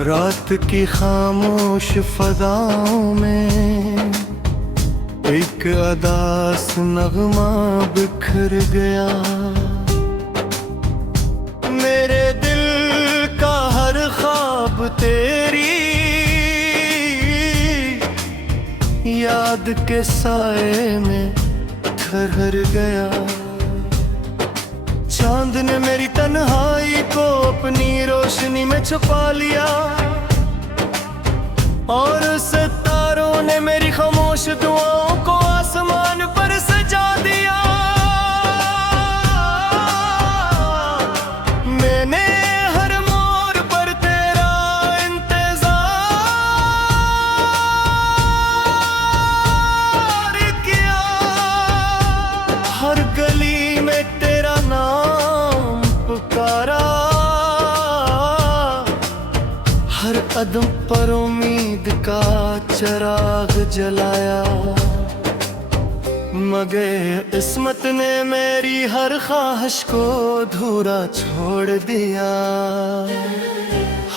रात की खामोश फजाओं में एक अदास नगमा बिखर गया। मेरे दिल का हर ख्वाब तेरी याद के साए में ठहर गया। चांद ने मेरी तन्हाई को अपनी रोशनी में छुपा लिया और सितारों ने मेरी खामोश दुआओं को आसमान पर सजा दिया। मैंने हर मोड़ पर तेरा इंतजार किया, हर गली में तेरा नाम पुकारा, हर कदम पर उम्मीद का चिराग जलाया। मगर किस्मत ने मेरी हर ख्वाहिश को अधूरा छोड़ दिया।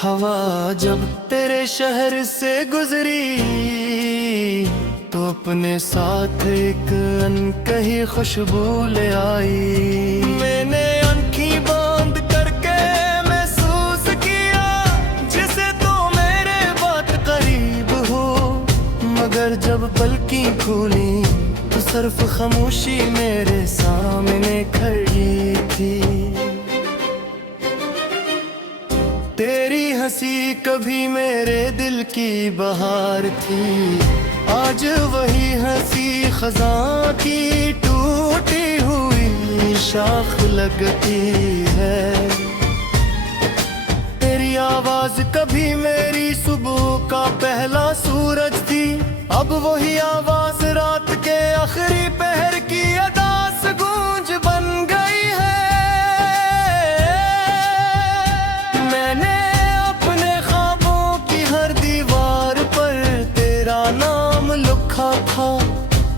हवा जब तेरे शहर से गुजरी तो अपने साथ एक अनकही खुशबू ले आई। मैंने आँखें बंद करके महसूस किया जैसे तो मेरे बात करीब हो, मगर जब पलकें खुली तो सिर्फ खामोशी मेरे सामने खड़ी थी। तेरी हंसी कभी मेरे दिल की बहार थी, आज वही हंसी खज़ां की टूटी हुई शाख लगती है। तेरी आवाज कभी मेरी सुबह का पहला सूरज थी, अब वही आवाज रात के आखिरी पहर की अदास गूंज बन गई है। मैंने अपने ख्वाबों की हर दीवार पर तेरा नाम लिखा था,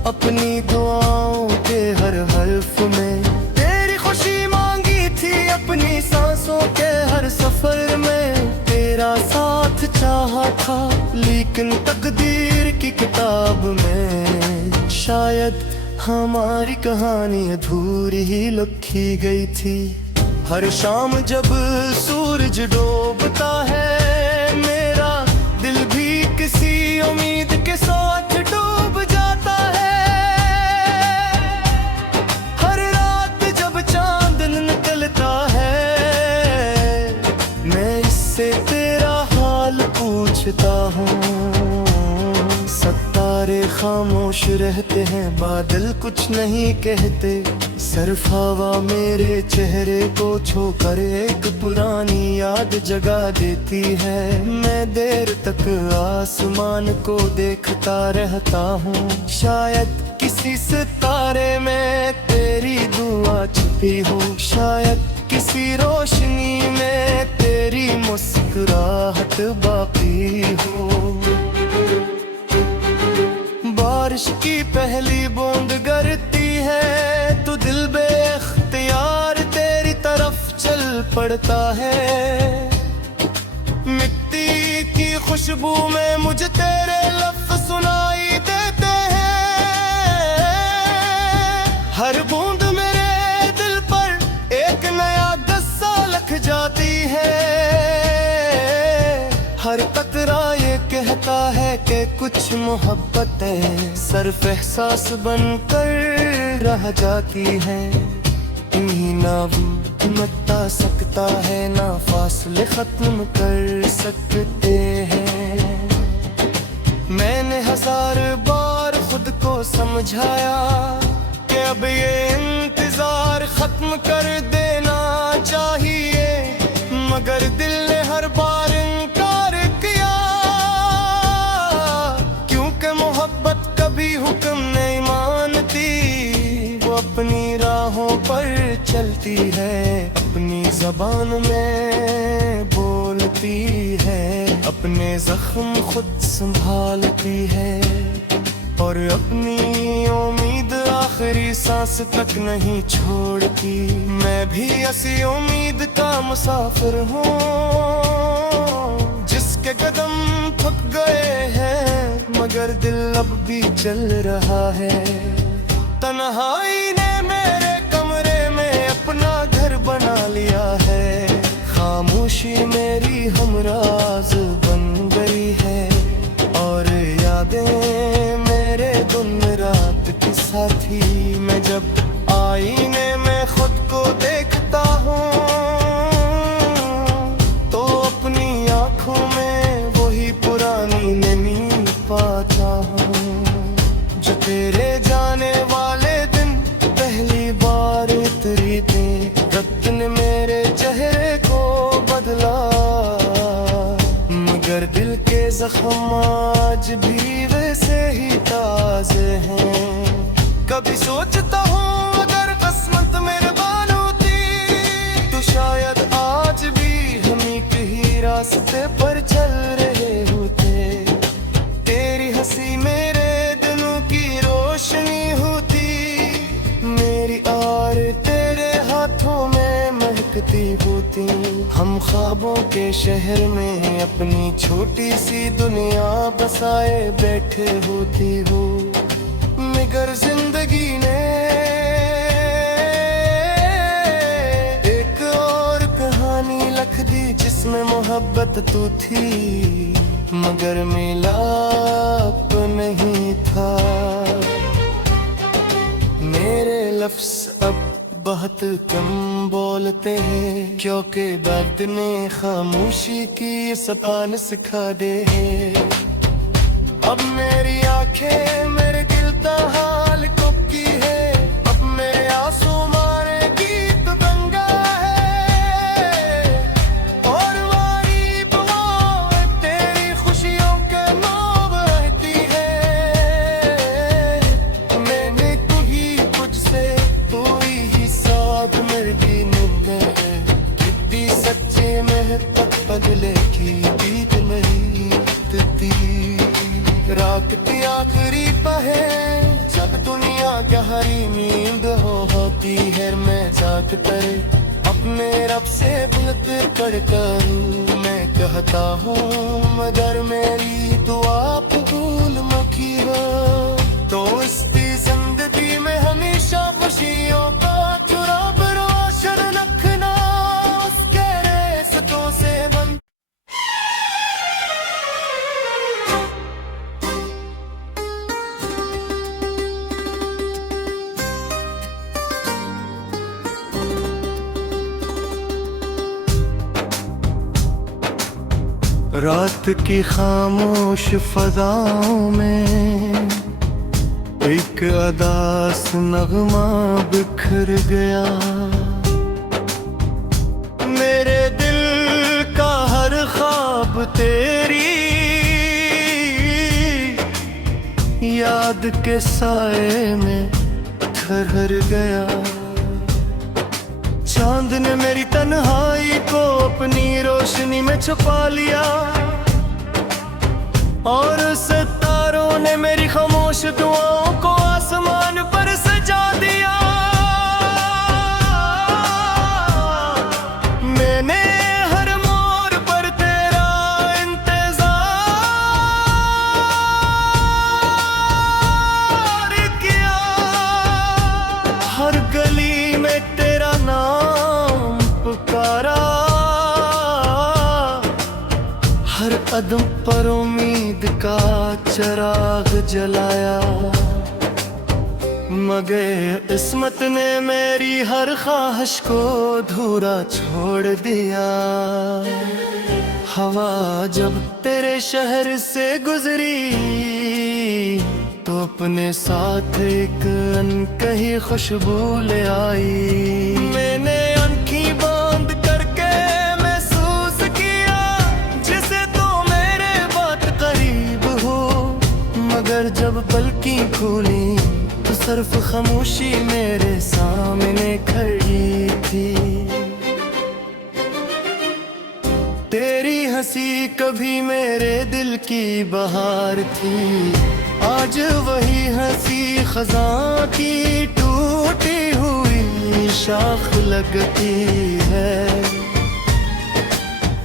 अपनी दुआओं के हर हर्फ में तेरी खुशी मांगी थी, अपनी सांसों के हर सफर में तेरा साथ चाहा था। लेकिन तकदीर की किताब में शायद हमारी कहानी अधूरी ही लिखी गई थी। हर शाम जब सूरज डूबता है मेरा दिल भी किसी उम्मीद के साथ डूब जाता है। हर रात जब चांद निकलता है मैं इससे तेरा हाल पूछता हूँ। सितारे खामोश रहते हैं, बादल कुछ नहीं कहते, सिर्फ हवा मेरे चेहरे को छूकर एक पुरानी याद जगा देती है। मैं देर तक आसमान को देखता रहता हूँ, शायद किसी सितारे में तेरी दुआ छुपी हो, शायद किसी रोशनी में तेरी मुस्कुराहट बाकी हो। बारिश की पहली बूंद गिरती है तो दिल बेख्तियार तेरी तरफ चल पड़ता है। मिट्टी की खुशबू में मुझे तेरे लफ्ज़ सुनाई देते हैं, हर बूंद मेरे दिल पर एक नया किस्सा लिख जाती है। हर कतरा ये कहता है कि कुछ मोहब्बतें सिर्फ एहसास बनकर रह जाती हैं। इन्हीं ना मिटा सकता है ना फासले खत्म कर सकते हैं। मैंने हजार बार खुद को समझाया कि अब ये इंतजार खत्म कर देना चाहिए, मगर दिल ने हर बार इनकार किया, क्योंकि मोहब्बत कभी हुक्म नहीं मानती, वो अपनी राहों पर चलती है, अपनी ज़बान में बोलती है, अपने जख्म खुद संभालती है और अपनी उम्मीद आखिरी सांस तक नहीं छोड़ती। मैं भी ऐसी उम्मीद का मुसाफिर हूँ जिसके चल रहा है। तन्हाई ने मेरे कमरे में अपना घर बना लिया है। खामोशी मेरी हमराज बन गई है और यादें मेरे दिन रात की साथी। मैं जब आईने में खुद को देखता हूँ तो अपनी आंखों में वही पुरानी नमी पाता हूँ जो तेरे जाने वाले दिन पहली बार उतरी थी। वक्त ने मेरे चेहरे को बदला मगर दिल के जख्म आज भी वैसे ही ताजे हैं। कभी सोचता हूँ अगर किस्मत मेहरबान होती तो शायद आज भी हम एक ही रास्ते पर चल रहे होते। तेरी हंसी मेरे दिनों की रोशनी होती, मेरी आर तेरे हाथों में महकती होती। हम ख्वाबों के शहर में अपनी छोटी सी दुनिया बसाए बैठे होती हो मगर जिंदगी ने एक और कहानी लिख दी जिसमें मोहब्बत तो थी मगर मिलाप नहीं था। मेरे लफ्ज अब बहुत कम बोलते हैं क्योंकि दर्द ने खामोशी की ज़बान सिखा दे। अब मेरी आंखें मेरे दिल का हाल को की है। अब मेरे आंसू मारे गीत गंगा है और वारी बुआएं तेरी खुशियों के नोब रहती है। मैंने कही तुझसे कोई हिसाब मेरी निभे कितनी सच्चे में तक बदले की बीत नहीं दी। रात की आखिरी पहर जब दुनिया गहरी नींद होती है मैं जाग कर अपने रब से बुलंद कर मैं कहता हूँ मगर मेरी दुआ कबूल मखी हो तो इसकी जिंदगी में हमेशा खुशियों का चुराग रोशन रखना उसके रेस्तों से बंद। रात की खामोश फजाओं में एक अदास नगमा बिखर गया। मेरे दिल का हर ख्वाब तेरी याद के साए में ठहर गया। चांद ने मेरी तन्हाई को अपनी रोशनी में छुपा लिया और सितारों ने मेरी खामोश दुआओं को आसमान पर सजा दिया। मैंने हर मोड़ पर तेरा इंतजार किया, हर गली में तेरा नाम पुकारा, हर कदम पर उम्मीद का चिराग जलाया। मगर किस्मत ने मेरी हर ख्वाहिश को अधूरा छोड़ दिया। हवा जब तेरे शहर से गुजरी तो अपने साथ एक अनकही खुशबू ले आई। मैंने आँखें बंद करके महसूस किया जैसे तो मेरे बात करीब हो, मगर जब पलकें खुली तो सिर्फ खामोशी मेरे सामने खड़ी थी। तेरी हंसी कभी मेरे दिल की बहार थी, आज वही हंसी खज़ां की टूटी हुई शाख लगती है।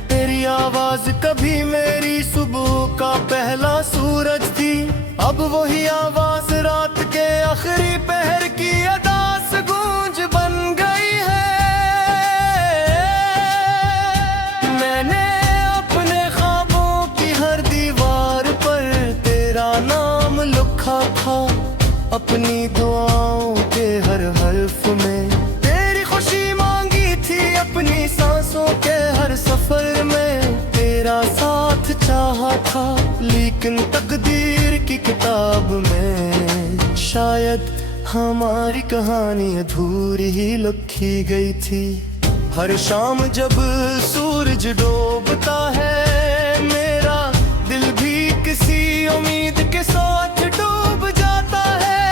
तेरी आवाज कभी मेरी सुबह का पहला सूरज थी, अब वही आवाज रात के आखिरी पहर की अदास गूंज बन गई है। मैंने अपने ख्वाबों की हर दीवार पर तेरा नाम लिखा था, अपनी दुआओं के हर हर्फ में तेरी खुशी मांगी थी, अपनी सांसों के हर सफर में तेरा साथ चाहा था। लेकिन तकदीर की किताब में शायद हमारी कहानी अधूरी ही लिखी गई थी। हर शाम जब सूरज डूबता है, मेरा दिल भी किसी उम्मीद के साथ डूब जाता है।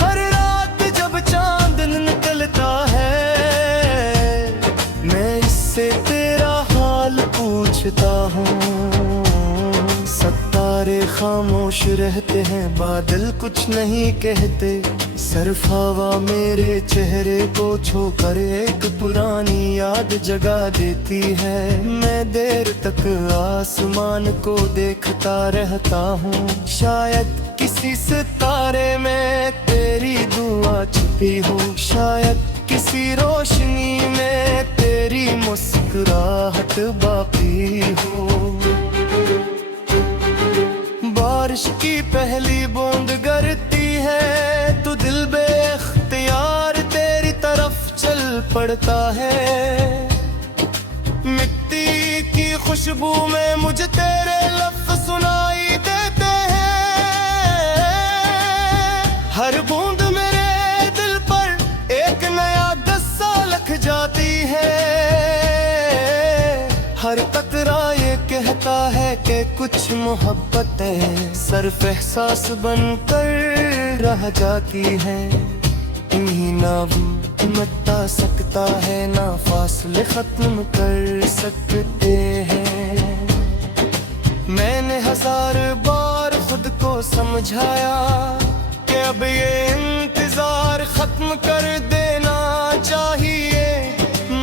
हर रात जब चांद निकलता है, मैं इससे तेरा हाल पूछता हूँ। सितारे खामोश रहते हैं, बादल कुछ नहीं कहते, सिर्फ हवा मेरे चेहरे को छूकर एक पुरानी याद जगा देती है। मैं देर तक आसमान को देखता रहता हूँ, शायद किसी सितारे में तेरी दुआ छिपी हो, शायद किसी रोशनी में तेरी मुस्कुराहट बाकी हो। बारिश की पहली बूंद गिरती है तो दिल बेख्तियार तेरी तरफ चल पड़ता है। मिट्टी की खुशबू में मुझे तेरे लफ्ज़ सुनाई देते हैं। हर बूंद मेरे दिल पर एक नया किस्सा लिख जाती है। हर कतरा ये कहता है कि कुछ मोहब्बतें सिर्फ एहसास बनकर रह जाती हैं। इन्हीं ना मिटा सकता है, ना फासले खत्म कर सकते हैं। मैंने 1000 बार खुद को समझाया कि अब ये इंतजार खत्म कर देना चाहिए,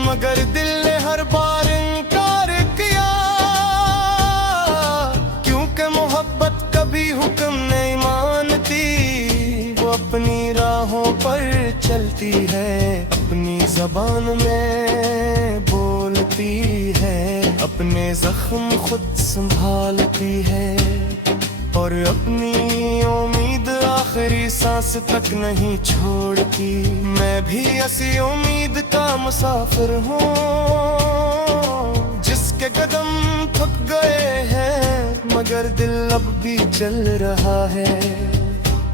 मगर दिल ने हर बार इनकार किया। क्योंकि मोहब्बत कभी हुक्म नहीं मानती, वो अपनी राहों पर चलती है, अपनी जबान में बोलती है, अपने जख्म खुद संभालती है, और अपनी उम्मीद आखिरी सांस तक नहीं छोड़ती। मैं भी ऐसी उम्मीद का मुसाफिर हूँ, जिसके कदम थक गए हैं, मगर दिल अब भी चल रहा है।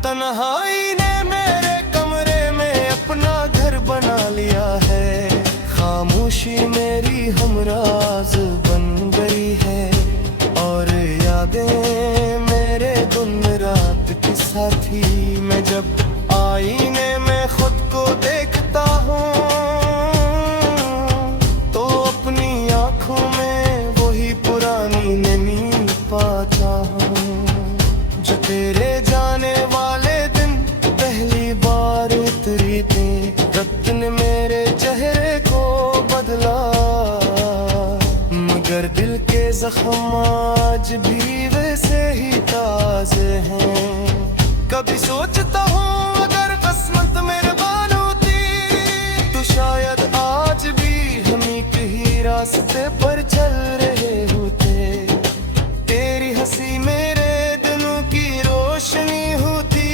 तन्हाई ने मेरे कमरे में अपना घर बना लिया है, खामोशी मेरी हमराज बन गई है, और यादें मेरे दिन रात के साथी। मैं जब आईने में खुद को देखता हूँ, तो अपनी आँखों में वही पुरानी नमी पाता हूँ, जो तेरे जाने वाले दिन पहली बार उतरी थी। वक्त ने मेरे चेहरे को बदला, मगर दिल के जख्म आज भी वैसे ही ताज़े हैं। कभी सोचता हूँ अगर किस्मत मेहरबान होती, तो शायद आज भी हम एक ही रास्ते पर चल रहे होते। तेरी हंसी मेरे दिनों की रोशनी होती,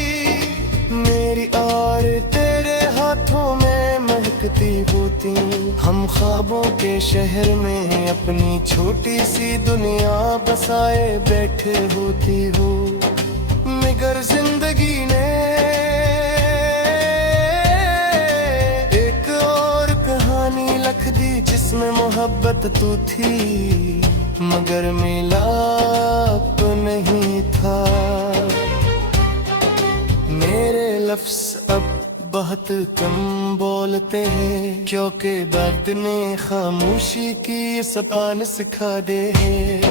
मेरी आर तेरे हाथों में महकती होती। हम ख्वाबों के शहर में अपनी छोटी सी दुनिया बसाए बैठे होती हो, मगर जिंदगी ने एक और कहानी लिख दी, जिसमें मोहब्बत तो थी, मगर मिलाप नहीं था। मेरे लफ्ज़ अब बहुत कम बोलते हैं, क्योंकि दर्द ने खामोशी की ज़बान सिखा दे है।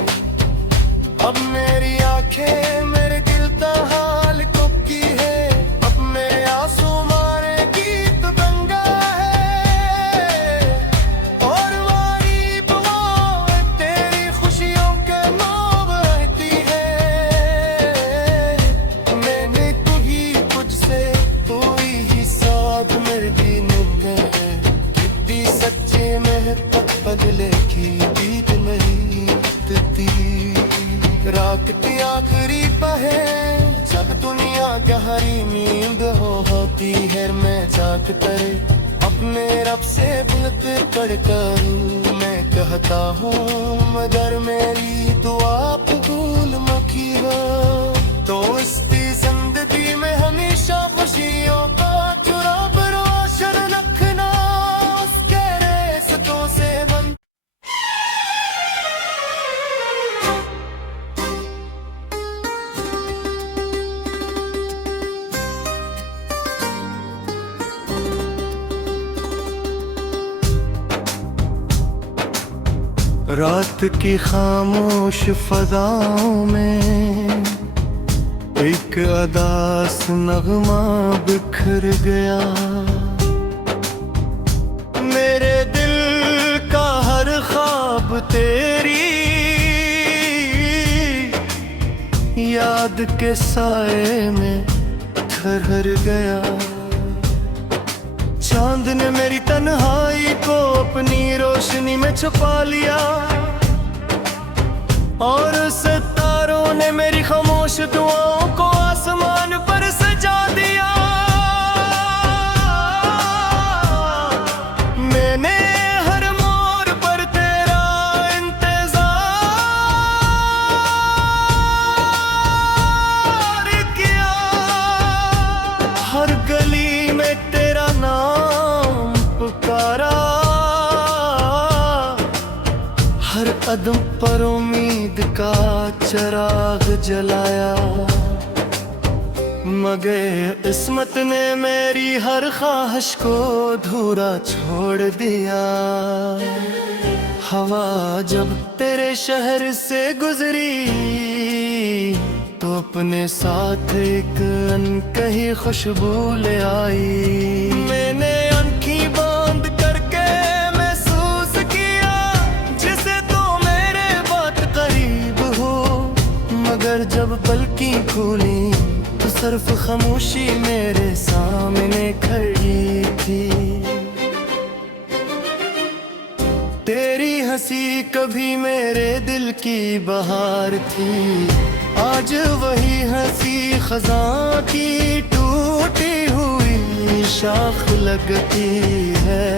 अब मेरी आंखें मेरे दिल का हाल को की है, अब मेरे आंसू मारे गीत बन गया है, और हमारी दुआएं तेरी खुशियों के नाम रहती है। की बीत नहीं बीतती। रात की आखिरी पहर जब दुनिया गहरी नींद होती है, मैं जाग कर अपने रब से बुलंद पढ़कर मैं कहता हूँ, मगर मेरी दुआ कबूल मकी हो। तो इसकी जिंदगी में हमेशा खुशियों का चुराव रोशन रखना, उसके रेस्तों से बंद। रात की खामोश फज़ाओं में एक अदास नगमा बिखर गया। मेरे दिल का हर ख्वाब तेरी याद के साए में ठहर गया। चांद ने मेरी तन्हाई को अपनी रोशनी में छुपा लिया, और सितारों ने मेरी खामोश दुआओं को आसमान पर सजा दिया। मैंने हर मोड़ पर तेरा इंतजार किया, हर गली में तेरा नाम पुकारा, हर कदम पर उम्मीद का चिराग जलाया। मगर किस्मत ने मेरी हर ख्वाहिश को अधूरा छोड़ दिया। हवा जब तेरे शहर से गुजरी तो अपने साथ एक अनकही खुशबू ले आई। मैंने आँखें बंद करके महसूस किया जिसे तो मेरे बात करीब हो, मगर जब पलकें खुली तो सिर्फ खामोशी मेरे सामने खड़ी थी। तेरी हंसी कभी मेरे दिल की बहार थी, आज वही हंसी खज़ां की टूटी हुई शाख लगती है।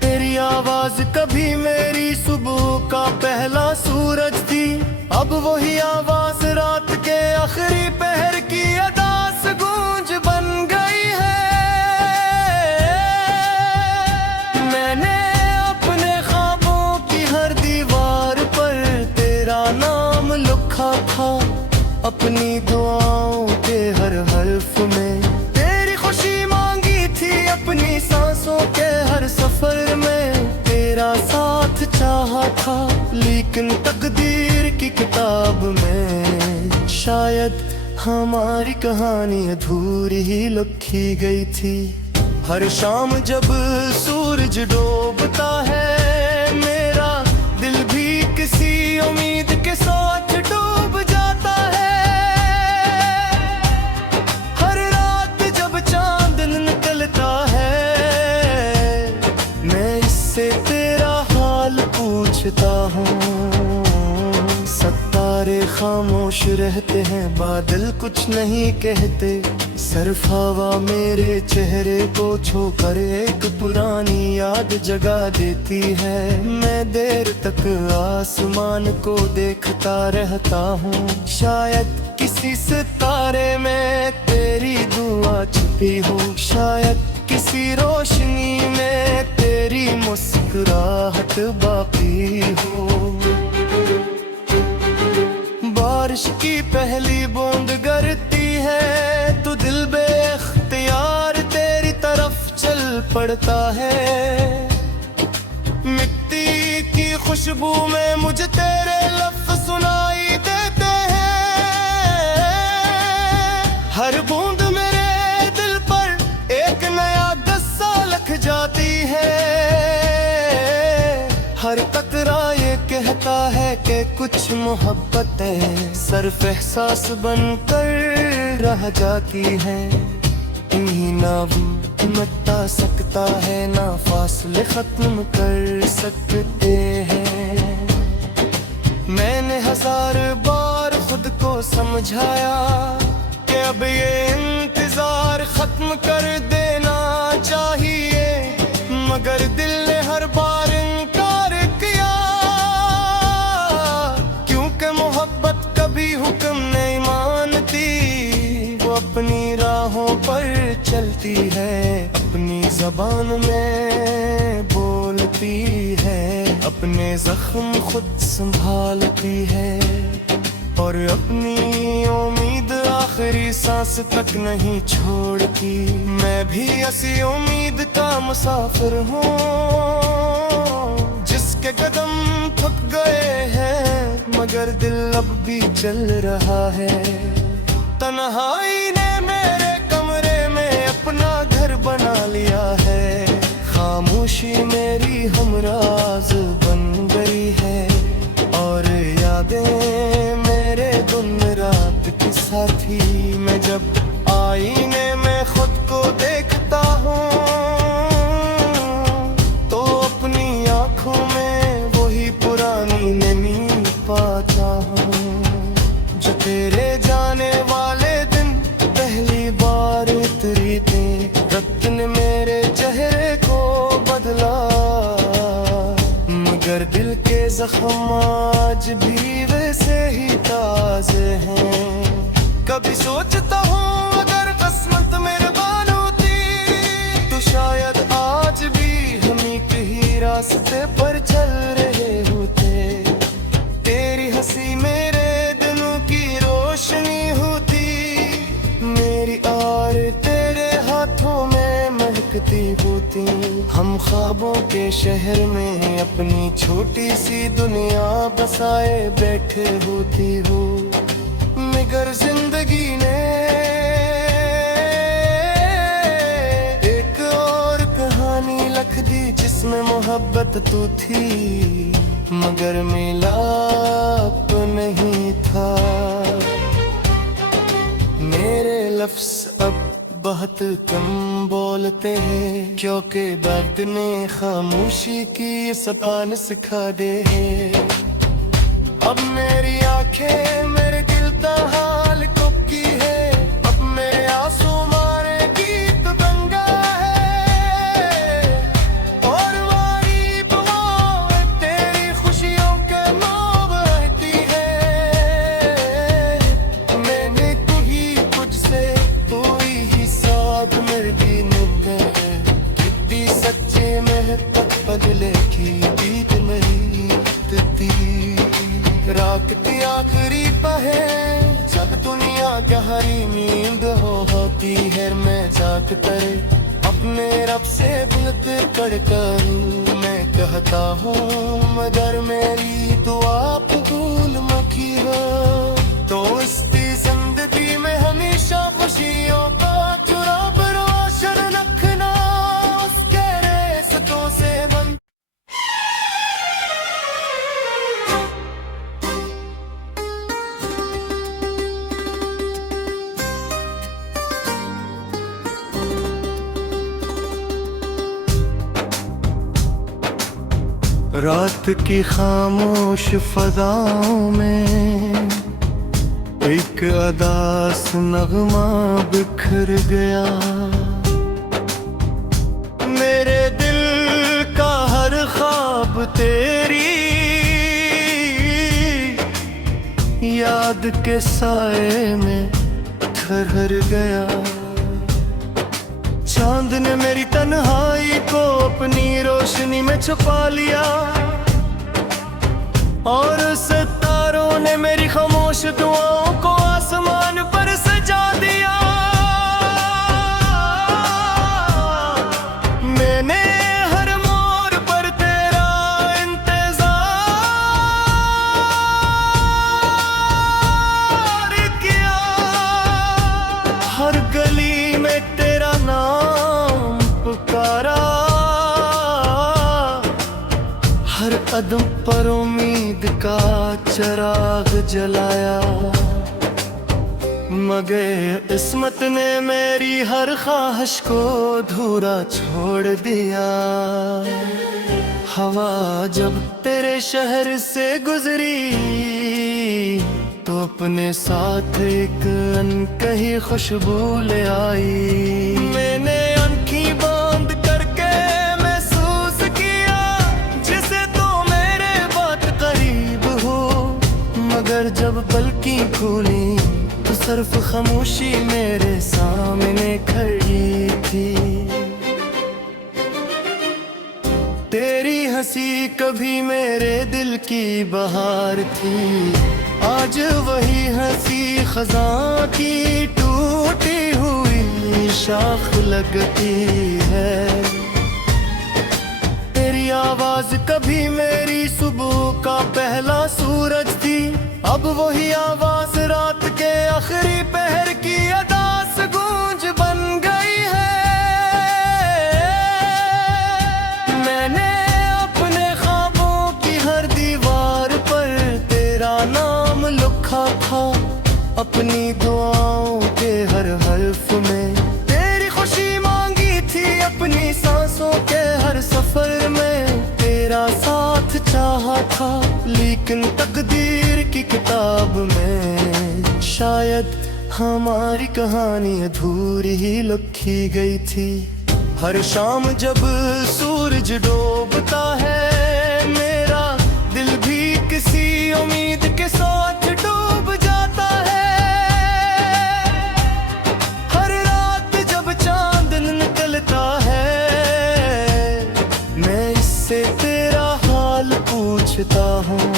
तेरी आवाज कभी मेरी सुबह का पहला सूरज थी, अब वही आवाज रात के आखिरी पहर की अदास गूंज बन गई है। मैंने अपने ख्वाबों की हर दीवार पर तेरा नाम लिखा था, अपनी दुआओं के हर हर्फ में तेरी खुशी मांगी थी, अपनी सांसों के हर सफर में तेरा साथ चाहा था। लेकिन तकदीर की किताब में शायद हमारी कहानी अधूरी ही लिखी गई थी। हर शाम जब सूरज डूबता है मेरा दिल भी किसी उम्मीद के साथ डूब जाता है। हर रात जब चांद निकलता है मैं इससे तेरा हाल पूछता हूँ। सितारे खामोश रहते हैं, बादल कुछ नहीं कहते, सिर्फ हवा मेरे चेहरे को छूकर एक पुरानी याद जगा देती है। मैं देर तक आसमान को देखता रहता हूँ, शायद किसी सितारे में तेरी दुआ छुपी हो, शायद किसी रोशनी में तेरी मुस्कुराहट बाकी हो। बारिश की पहली बूंद गिरती है तो दिल बेख्तियार तेरी तरफ चल पड़ता है। मिट्टी की खुशबू में मुझे तेरे लफ्ज़ सुनाई देते हैं, हर बूंद मेरे दिल पर एक नया गस्सा लिख जाती है। हर कतरा ये कहता है कि कुछ मोहब्बतें सिर्फ एहसास बनकर रह जाती हैं। ही ना मिटा सकता है, ना फासले खत्म कर सकते हैं। मैंने 1000 बार खुद को समझाया कि अब ये इंतजार खत्म कर देना चाहिए, मगर दिल ने हर बार इनकार किया, क्योंकि मोहब्बत कभी हुक्म नहीं मानती। वो अपनी राहों पर चलती है, अपनी ज़बान में बोलती है, अपने जख्म खुद संभालती है, और अपनी उम्मीद आखिरी सांस तक नहीं छोड़ती। मैं भी ऐसी उम्मीद का मुसाफिर हूँ, जिसके कदम थक गए हैं, मगर दिल अब भी चल रहा है। तन्हाई ने मेरे कमरे में अपना घर बना लिया है, खामोशी मेरी हमराज बन गई है, और यादें मेरे दिन रात के साथी। मैं जब आईने में खुद को देखता हूँ, तो अपनी आँखों में वही पुरानी नमी पाता हूँ, जो तेरे जाने वाले दिन पहली बार उतरी थे। वक्त ने मेरे चेहरे को बदला, मगर दिल के जख्म आज भी वैसे ही ताज़े हैं। कभी सोचता हूँ अगर किस्मत मेहरबान होती, तो शायद आज भी हम एक ही रास्ते पर चल रहे होते। तेरी हंसी मेरे दिनों की रोशनी होती, मेरी आर तेरे हाथों में महकती होती। हम ख्वाबों के शहर में अपनी छोटी सी दुनिया बसाए बैठे होती हो, मगर जिंदगी ने एक और कहानी लिख दी, जिसमें मोहब्बत तो थी, मगर मिलाप नहीं था। मेरे लफ्ज़ अब बहुत कम बोलते हैं, क्योंकि दर्द ने खामोशी की ज़बान सिखा दे है। अब मेरी आंखें मेरे दिल का हाल को की है, अब मेरे आंसू मारे गीत गंगा है, और वारी बुआएं तेरी खुशियों के मोह बहती है। मैंने कही तुझसे कोई हिसाब मेरी नहीं है, कितनी सच्चे महबत बदले की बीत नहीं दी। रात की आखिरी पहर जब दुनिया की हरी नींद होती है, मैं जाग कर अपने रब से बुलंद पढ़कर मैं कहता हूँ, मगर मेरी दुआ कबूल मत हो। तो इसकी जिंदगी में हमेशा खुशियों का चुरा पर रोशन रखना, उसके रेस्तों से बंद। रात की खामोश फज़ाओं में एक अदास नगमा बिखर गया, मेरे दिल का हर ख्वाब तेरी याद के साए में ठहर गया। चांद ने मेरी तन्हाई को अपनी रोशनी में छुपा लिया, और सितारों ने मेरी खामोश दुआओं को आसमान पर सजा दिया। मैंने हर मोड़ पर तेरा इंतजार किया, हर गली में तेरा नाम पुकारा, हर कदम पर उम्मीद का चिराग जलाया। मगर किस्मत ने मेरी हर ख्वाहिश को अधूरा छोड़ दिया। हवा जब तेरे शहर से गुजरी तो अपने साथ एक अनकही खुशबू ले आई। मैंने आँखें बंद करके महसूस किया जैसे तो मेरे बात करीब हो, मगर जब पलकें खुली तो सिर्फ खामोशी मेरे सामने खड़ी थी। तेरी हंसी कभी मेरे दिल की बहार थी, आज वही हंसी खज़ां की टूटी हुई शाख लगती है। तेरी आवाज कभी मेरी सुबह का पहला सूरज थी, अब वही आवाज रात के आखिरी पहर की अदास गूंज बन गई है। मैंने अपने ख्वाबों की हर दीवार पर तेरा नाम लिखा था, अपनी दुआओं के हर हर्फ में तेरी खुशी मांगी थी, अपनी सांसों के हर सफर में तेरा साथ चाहा था। लेकिन तकदीर की किताब में शायद हमारी कहानी अधूरी ही लिखी गई थी। हर शाम जब सूरज डूबता है मेरा दिल भी किसी उम्मीद के साथ डूब जाता है। हर रात जब चांद निकलता है मैं इससे तेरा हाल पूछता हूँ।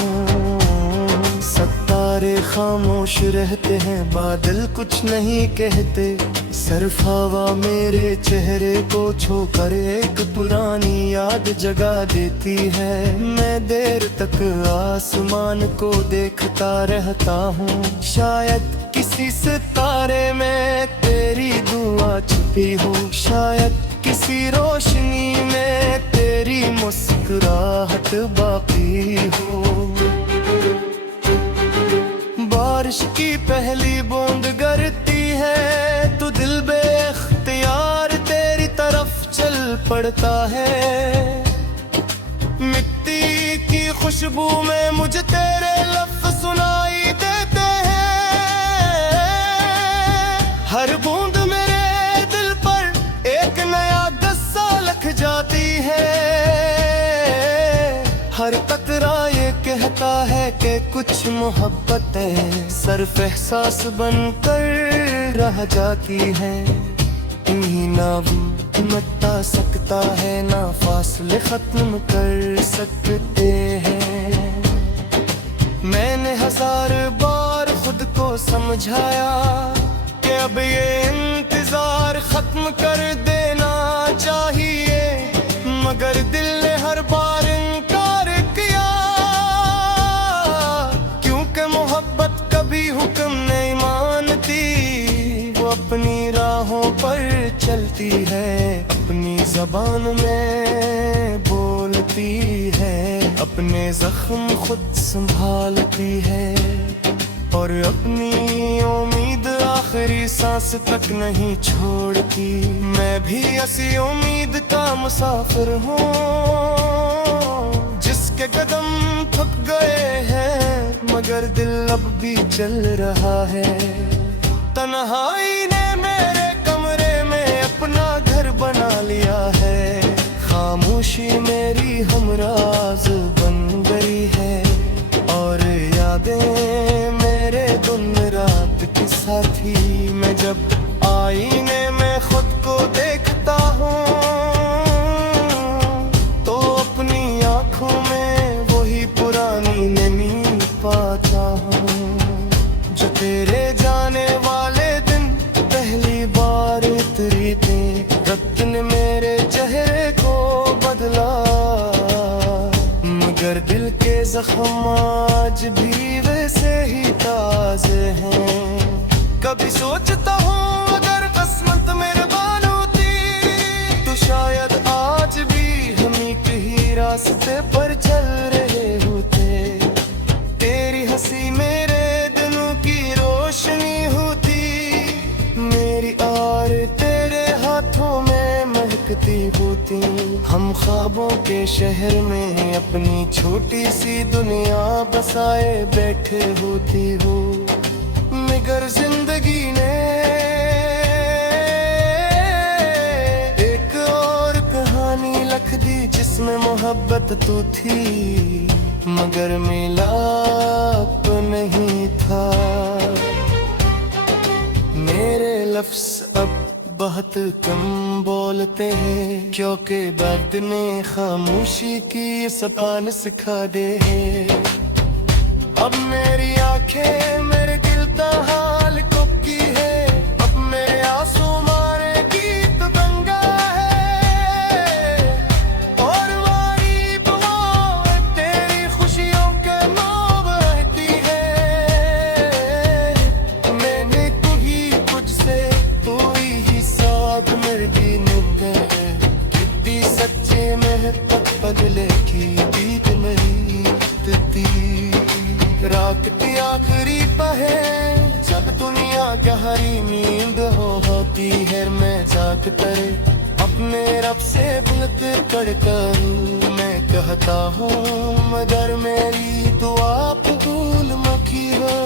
सितारे खामोश रहते हैं, बादल कुछ नहीं कहते, सिर्फ हवा मेरे चेहरे को छूकर एक पुरानी याद जगा देती है। मैं देर तक आसमान को देखता रहता हूँ, शायद किसी सितारे में तेरी दुआ छुपी हो, शायद किसी रोशनी में तेरी मुस्कुराहट बाकी हो। बारिश की पहली बूंद गिरती है तो दिल बेख्तियार तेरी तरफ चल पड़ता है। मिट्टी की खुशबू में मुझे तेरे लफ्ज़ सुनाई देते हैं। हर बूंद मेरे दिल पर एक नया गस्सा लिख जाती है। हर कतरा ये कहता है कि कुछ मोहब्बतें सिर्फ एहसास बनकर रह जाती हैं। इन्हीं ना मिटा सकता है ना फासले खत्म कर सकते हैं। मैंने हजार बार खुद को समझाया कि अब ये इंतजार खत्म कर देना चाहिए, मगर दिल ने हर बार इनकार किया। क्योंकि मोहब्बत कभी हुक्म नहीं मानती, वो अपनी राहों पर चलती है, अपनी जबान में बोलती है, अपने जख्म खुद संभालती है और अपनी उम्मीद आखिरी सांस तक नहीं छोड़ती। मैं भी ऐसी उम्मीद का मुसाफिर हूँ जिसके कदम थक गए हैं, मगर दिल अब भी चल रहा है। तन्हाई ने मेरे कमरे में अपना घर बना लिया है, खामोशी मेरी हमराज बन गई है और यादें मेरे दिन रात की साथी। मैं जब आईने में खुद को देखता हूँ तो अपनी आँखों में वही पुरानी नमी पाता हूँ, जो तेरे जाने वाले दिन पहली बार उतरी थी। वक्त ने मेरे चेहरे को बदला, मगर दिल के जख्म आज भी वैसे ही ताजे हैं। कभी सोचता हूँ अगर किस्मत मेहरबान होती तो शायद आज भी हम एक ही रास्ते पर चल रहे होते। तेरी हंसी मेरे दिनों की रोशनी होती, ख्वाबों के शहर में अपनी छोटी सी दुनिया बसाए बैठे होती हो, मगर जिंदगी ने एक और कहानी लिख दी जिसमें मोहब्बत तो थी मगर मिलाप नहीं था। मेरे लफ्ज़ अब बहुत कम बोलते हैं क्योंकि दर्द ने खामोशी की ज़बान सिखा दे है। अब मेरी आंखें मेरे दिल का हाल को की है, अब मेरे आंसू मारे गीत गंगा है और वारी दुआ तेरी खुशियों के नाम रहती है। मैंने कही कुछ से कोई ही साथ मेरी नींद है, कितनी सच्चे में बदले की बीत मेरी दी रात की आखिरी पहर जब दुनिया गहरी नींद होती है, मैं जाग कर अपने रब से बुलंद पढ़कर मैं कहता हूँ मगर मेरी दुआ कबूल मखी हो।